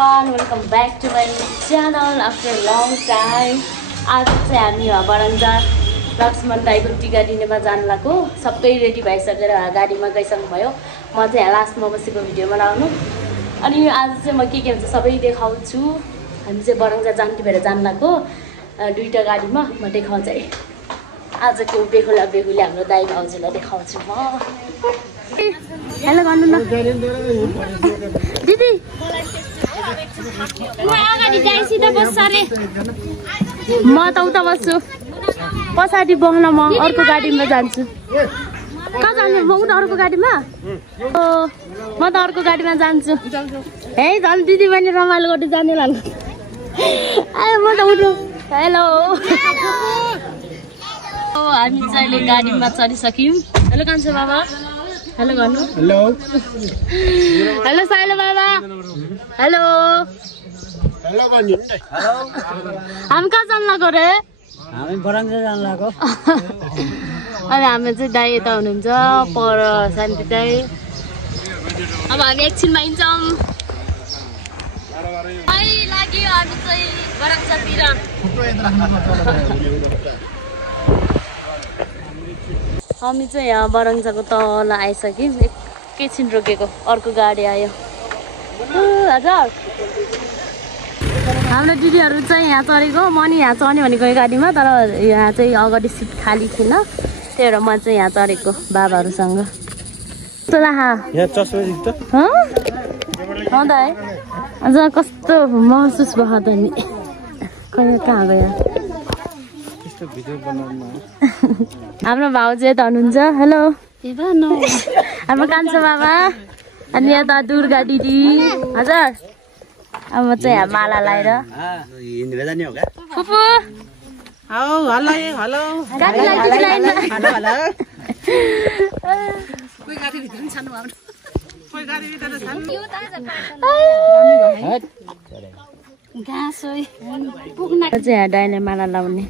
everyone, welcome back to my channel after a long time. आज चाहिँ हामी बरङ्गा लक्ष्मण दाइको टिका दिनेमा जान लागेको सबै रेडी भइसकेर गाडीमा गइसक्नुभयो म चाहिँ लास्टमा बसेको भिडियो बनाउनु अनि आज चाहिँ म के हुन्छ सबै देखाउँछु हामी चाहिँ बरङ्गा जान्ती भएर जान लागेको दुईटा गाडीमा म देखाउँछु आजको बेहुला बेहुली हाम्रो दाइ भाउजूलाई देखाउँछु म हेलो गर्नु न दिदी म अगाडि दाइसित बस्छ रे म त उता बस्छु पछाडि बस्न म अर्को गाडीमा जान्छु कहाँ जाने म उता अर्को गाडीमा म त अर्को गाडीमा जान्छु है झन् दिदी पनि रमाइलो गर्दै जाने लानु आयो म त उठ्नु हेलो हामी चाहिँ अहिले गाडीमा चढिसक्यौँ हेलो कान्छो बाबा हेलो गर्नु हेलो हेलो साइलो बाबा हेलो हेलो भन्नु नि हेलो हामी कहाँ जान लाग्यो रे हामी बरङ्गा जान लाग्यो अनि हामी चाहिँ दाइ यता हुनुहुन्छ पर शान्ति दाइ अब हामी एकछिनमा हिँड्छौँ लाग्यो हामी चाहिँ बरङ्गातिर हामी चाहिँ यहाँ बरङ्गाको तल आइसक्यौँ एकैछिन रोकेको अर्को गाडी आयो हजुर हाम्रो दिदीहरू चाहिँ यहाँ चढेको म नि यहाँ चढ्ने भनेको गाडीमा तर यहाँ चाहिँ अगाडि सिट खाली थिएन त्यही भएर म चाहिँ यहाँ चढेको बाबाहरूसँग अझ कस्तो महसुस भयो त नि कहाँ गयो हाम्रो भाउजू यता हुनुहुन्छ हेलो हाम्रो कान्छो बाबा अनि यता दुर्गा दिदी हजुर अब म चाहिँ यहाँ माला लाएर फुपू यहाँ दाइले माला लाउने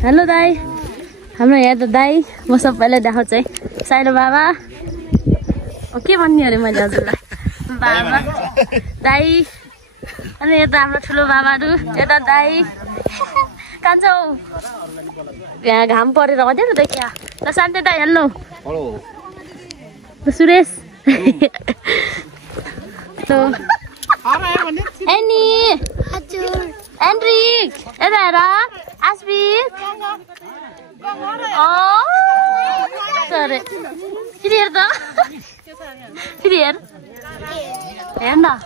हेलो दाई हाम्रो यहाँ त दाई म सबैलाई देखाउँछु है साइलो बाबा के भन्ने अरे मैले हजुरलाई बाबा दाई अनि यता हाम्रो ठुलो बाबाहरू यता दाई कान्छौ यहाँ घाम परेर कति त क्या ल शान्ति दाई हेलो सुरेश एनी एन्ड्रिक यता हेर आस्पिक फेरि हेर त फेरि हेर हेर न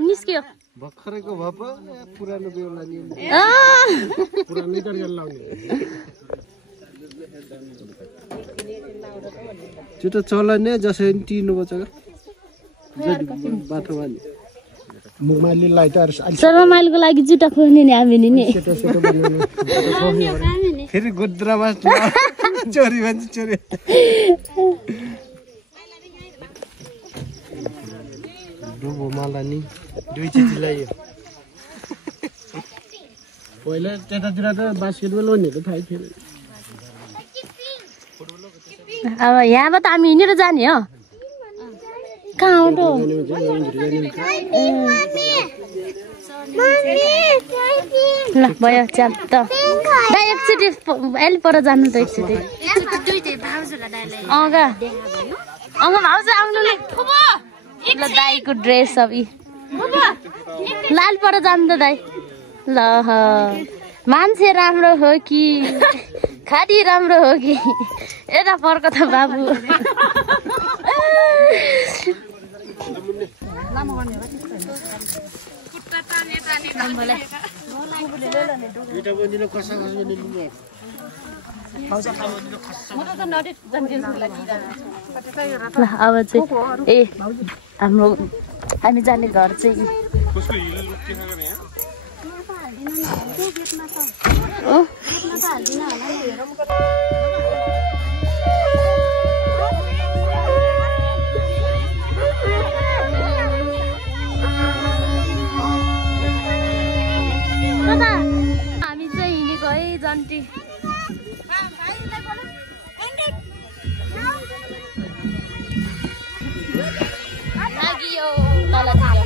निस्क्यो भर्खरको भए पुरानो बेहुला नि पुरानो गरी लाउने त्यो चल्ने जसरी टिर्नु पर्छ बाटोमा नि मुमाइली लाइटर सरमाइलको लागि जुटा खोज्ने नि हामी नि फेरि गोद्रामा चोरी भन्छ चोरी डुबो माला नि दुई चिज ल्यायो पहिला त्यतातिर त बास्केटबल हुनेहरू थाहै थिएन अब यहाँबाट हामी हिँडेर जाने हो कहाँ हो ल भयो च्याप त दाइ एकचोटि अहिले पर जानु त एकचोटि भाउजू आउनु ल दाइको ड्रेस सब लाल पर जानु त दाइ ल मान्छे राम्रो हो कि खाडी राम्रो हो कि यता फर्क त बाबु अब चाहिँ ए हाम्रो हामी जाने घर चाहिँ आन्टी लाग्यो तलतिर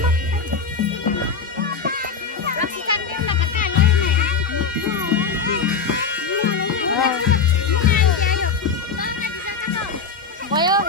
भयो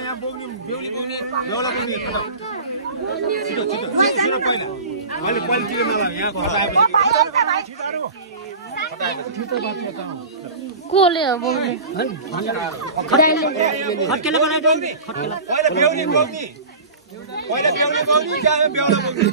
यहाँ बोक्ने बेहुली बोक्ने बेहुला बोक्ने खटाउ छिटो छिटो छिटो पहिला अहिले क्वालिटीले नलाउ यहाँ कोले हो बोक्ने खट्केले बनाइदिनु पहिला बेहुली बोक्ने पहिला बेहुली बोक्ने त्यहाँ बेहुला बोक्ने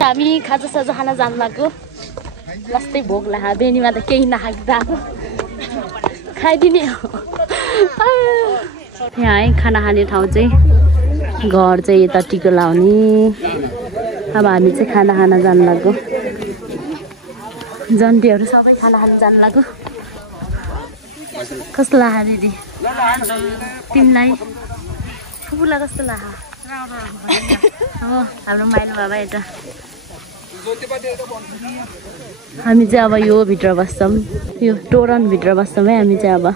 ल हामी खाजा साजा खाना जानु लाग्यो जस्तै भोक लाग्यो बेनीमा त केही नखाएको खाइदिने हो यहाँ है खाना खाने ठाउँ चाहिँ घर चाहिँ यता टिको लाउने अब हामी चाहिँ खाना खान जानु लाग्यो जन्तीहरू सबै खाना खान जानु लाग्यो कस्तो लाग्यो दिदी तिमीलाई फुपूलाई कस्तो लाग्यो हो हाम्रो माइलो बाबा यता हामी चाहिँ अब यो भित्र बस्छौँ यो तोरण भित्र बस्छौँ है हामी चाहिँ अब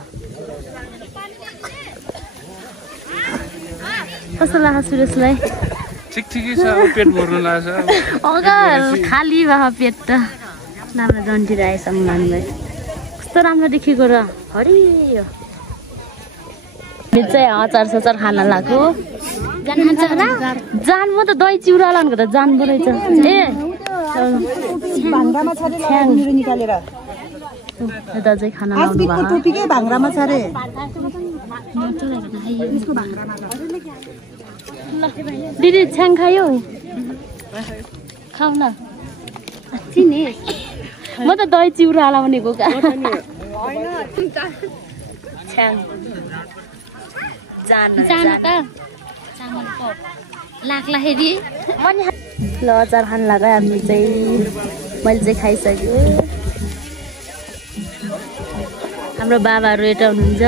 कस्तो लाग्छ सुरेशलाई ठिकै छ पेट भर्नु लाग्छ खाली भयो पेट त राम्रो जन्टिरहेछ मान्दै कस्तो राम्रो देखेको र हरियो चाहिँ अचार सचार खान लाग्यो जान म त दही चिउरा लानुको त जान रहेछ दाजु खाना दिदी छ्याङ खायो खाऊ न नि म त दही चिउरा लाउनेको छ्याङ लाग्दाखेरि ल अचार खान लाग्यो हामी चाहिँ मैले चाहिँ खाइसकेँ हाम्रो बाबाहरू यता हुनुहुन्छ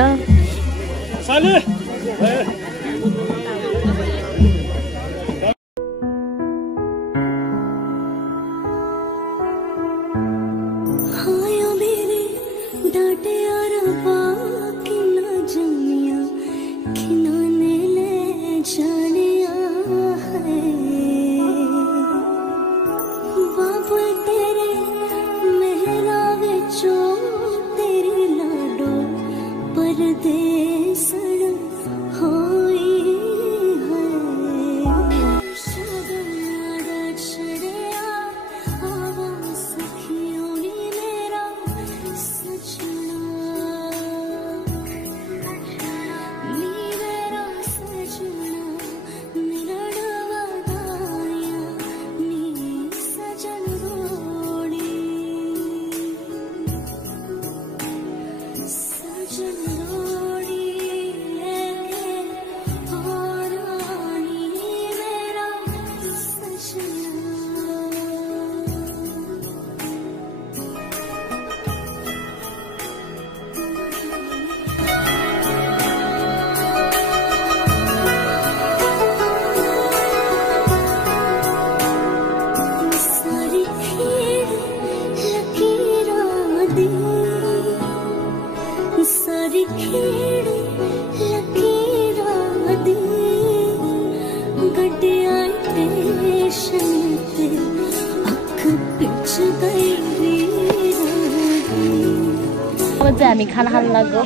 हामी खाना खान लाग्यो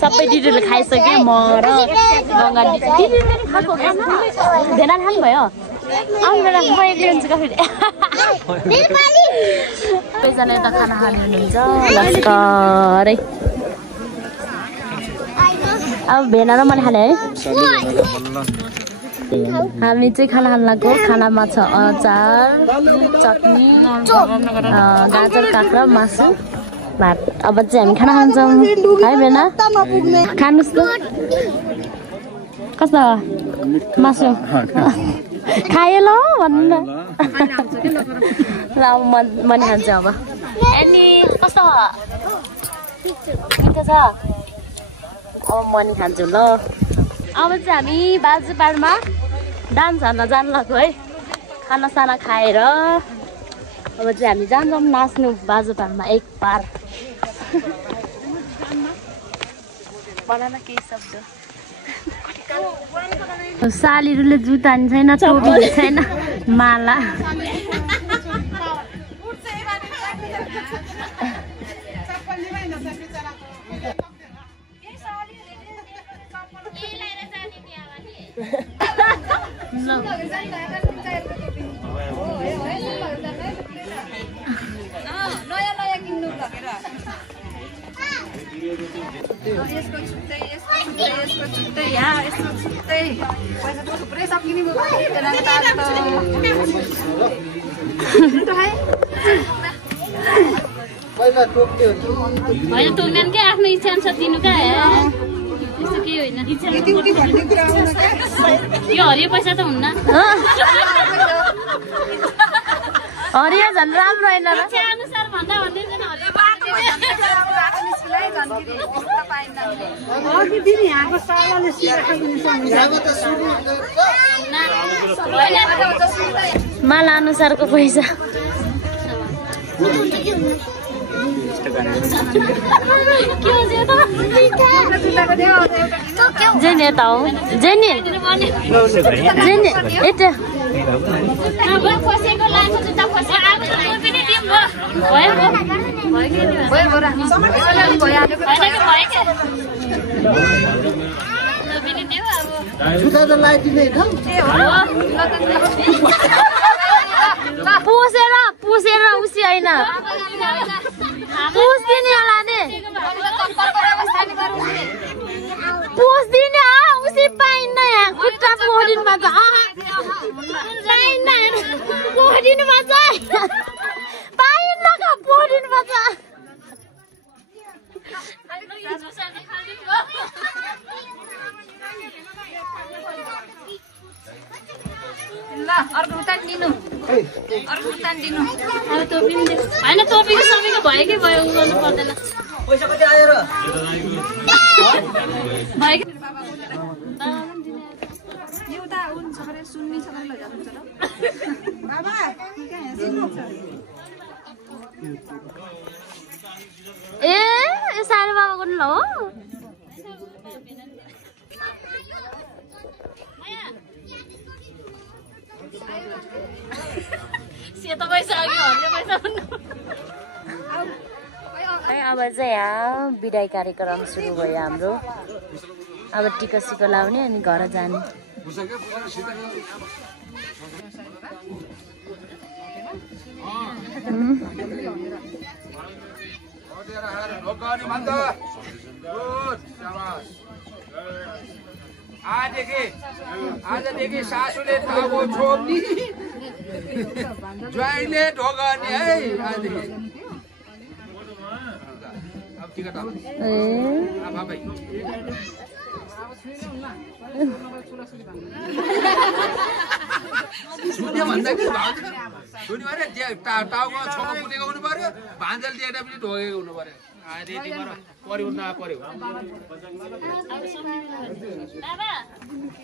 सबै दिदीले खाइसक्यो म र गङ्गा दिदी धेर खानुभयो आउनु बेला म एक्लै हुन्छु फेरि सबैजना यता खाना खाने हुनुहुन्छ लस्करै अब भेना र मैले खाने है हामी चाहिँ खाना खान लाग्यो खानामा छ अचार चटनी गाजर काँक्रा मासु भात अब चाहिँ हामी खाना खान्छौँ है बेना खानुहोस् त कस्तो मासु खायो ल भन्नु ल अब मनी खान्छु अब अनि कस्तो मिठो छ अब मनी खान्छु ल अब चाहिँ हामी बाजुपाडमा डान्स हान्न जानु लाग्यो है खानासाना खाएर अब चाहिँ हामी जान्छौँ नाच्नु बाजुपाडमा एक पार बनाउन केही शब्द सालीहरूले जुत्ता नि छैन टोपी छैन माला होइन तोक्दैन क्या आफ्नो इच्छा अनुसार दिनु क्या त्यस्तो केही होइन यो हरियो पैसा त हुन्न हरियो झन् राम्रो होइन इच्छा अनुसार भन्दा भन्दै माला अनुसारको पैसा जेनी यता हो जेनी जेनी यता पुसेर पुसेर उसी होइन पुस्दिने लाने पुस्दिने उसी पाइन्न यहाँ खुट्टा पोखरिनमा छ पाइन्न पोखरिनमा छ पाइन्न त पोखरिनमा छ ल अर्को उतान दिनु अर्को उतान दिनु अब टोपी पनि हैन टोपीको सबैको भएकै भयो उगाउनु पर्दैन पैसा कति आयो र भएकै एउटा हुन्छ खरे सुन्ने छ खरे लजाउनु छ ल बाबा के सिन्नु छ ए सारे बाबाको नि ल हो सेतो पैसा अघि भन्ने पैसा अब चाहिँ यहाँ बिदाई कार्यक्रम सुरु भयो हाम्रो अब टिका सिका लाउने अनि घर जाने आजदेखि सासूले टाउको छोप्ने ज्वाइँले ढोकाउने है आजदेखि अब टिकट सुन्यो भन्दाखेरि सुन्यो भने टाउको छोपो पुगेको हुनु पर्यो भान्जल दिएर पनि ढोकेको हुनु पर्यो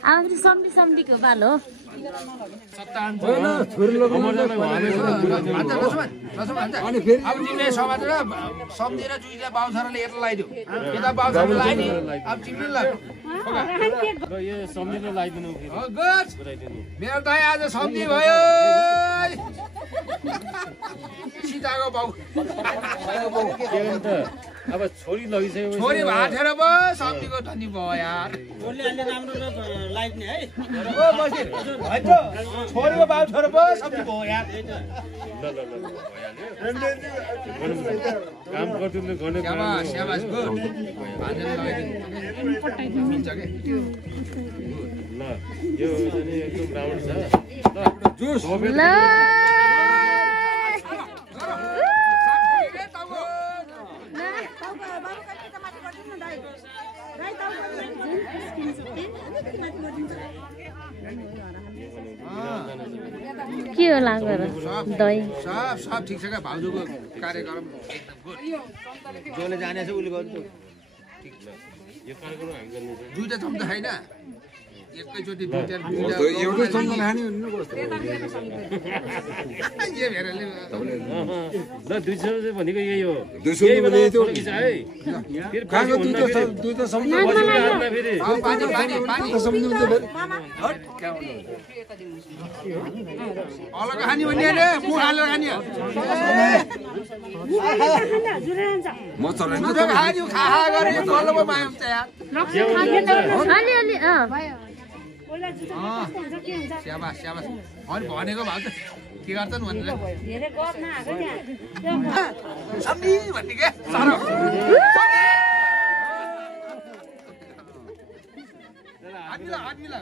अब सम्धी सम्धीको बाल हो अब तिमीले समातेर सम्झेर जुइले बाउछराले यता लगाइदियो यता बाउछराले लगाइदियो अब तिमीले मेरो दाइ आज सम्झी भयो सीताको बाउ अब छोरी लगिसक्यो छोरी भाटेर पो सम्झीको धनी भयो यार छोरीको बाउ छोरो पो सम्झी भयो यार काम गर्नुले गर्ने स्याबास गुड भान्जन लगाइदिनु मिल्छ के ल यो चाहिँ एकदम राम्रो छ जुस ल के हो लागेर दही सब सब ठिक छ क्या भाउजूको कार्यक्रम एकदम गुड जसले जानेछ उसले गर्छ ठिक छ यो कार्यक्रम हामी गर्ने छ दुईटा चम्चा छैन एकैचोटि एउटै चम्चा खाने भन्नु कस्तो के भेरले ल 200 चाहिँ भनेको यही हो 200 भनेको त्यो है फेरि कागज दुईटा चम्चा फेरि पानी पानी पानी सम्झिन्छ फेरि अलग खाने भन्ने नि मुख हालेर खाने म चलाइन दुध खायो खा गरे कलमा माया हुन्छ यार अलि अलि स्याबास स्याबास अनि भनेको भए त के गर्छन् भनेर सम्झी भन्ने के साह्रो आदमीलाई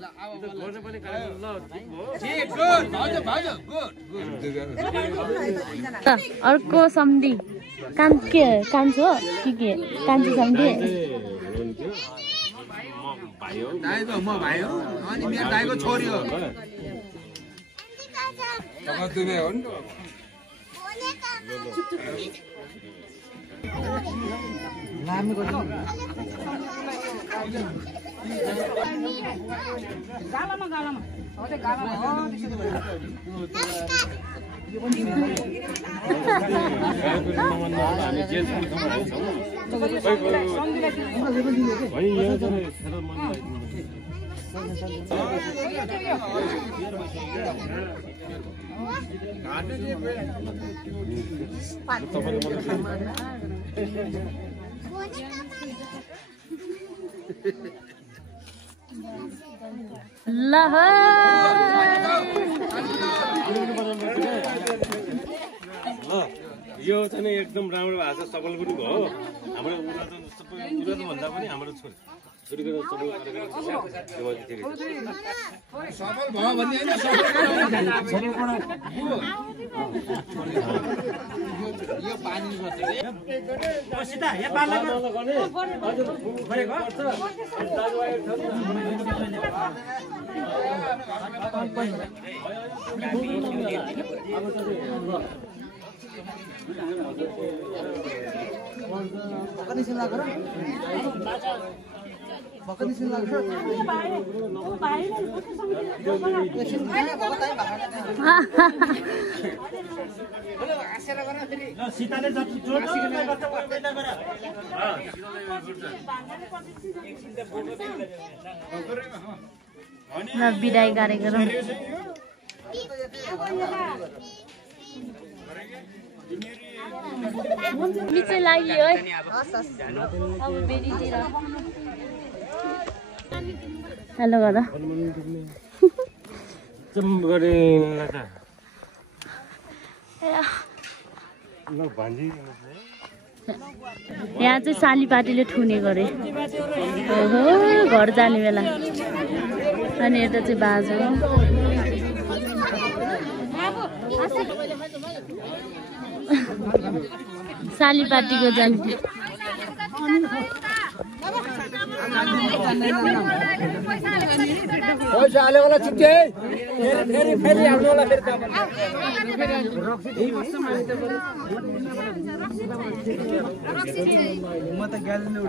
ल अब गर्ने पनि कार्यक्रम ल ठीक गुड भाउजू भाउजू गुड गुड अर्को सम्धी के कान्छो हो के कान्छो सम्धी दाइको म भाइ हो अनि मेरो दाइको छोरी हो तिमी हो नि गालामा गालामा हो त्यो गालामा हो त्यसरी भयो यो चाहिँ नि एकदम राम्रो भएको छ सबल पनि भयो हाम्रो उरा त सबै उरा त भन्दा पनि हाम्रो छोरीको सबल गरेर सबल भयो भन्ने हैन यो पानी गर्छ सीता यहाँ पाल्ला सीताले विदाई कार्यक्रम मिचै लाग्यो है अब बेरीतिर हेलो गर्दा यहाँ चाहिँ सालीपाटीले ठुने गरे ओहो घर जाने बेला अनि यता चाहिँ बाजु सालीपाटीको जाने पैसा हाले वाला छुट्टी है फेरि हाल्नु होला फेरि म त गाली नै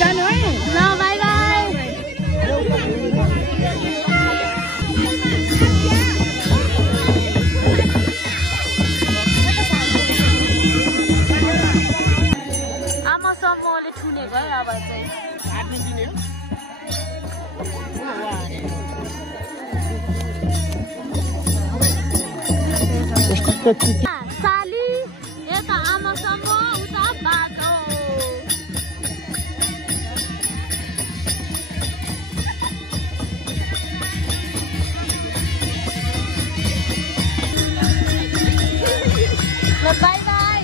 जानु है ल बाइ बाइ आमासम्मले ठुने गयो अब चाहिँ साली यता आमासम्म उता बाटो बाई बाई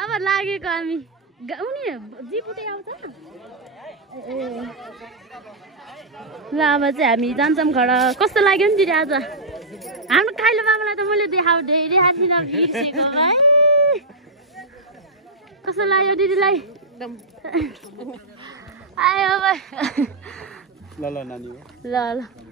अब लागेको हामी उनी जिपुटे आउँछ ल अब चाहिँ हामी जान्छौँ घर कस्तो लाग्यो नि दिदी आज हाम्रो काइलो मामालाई त मैले देखाएको थिइनँ बिर्सेको भाइ कस्तो लाग्यो दिदीलाई एकदम आयो भाइ ल ल नानी ल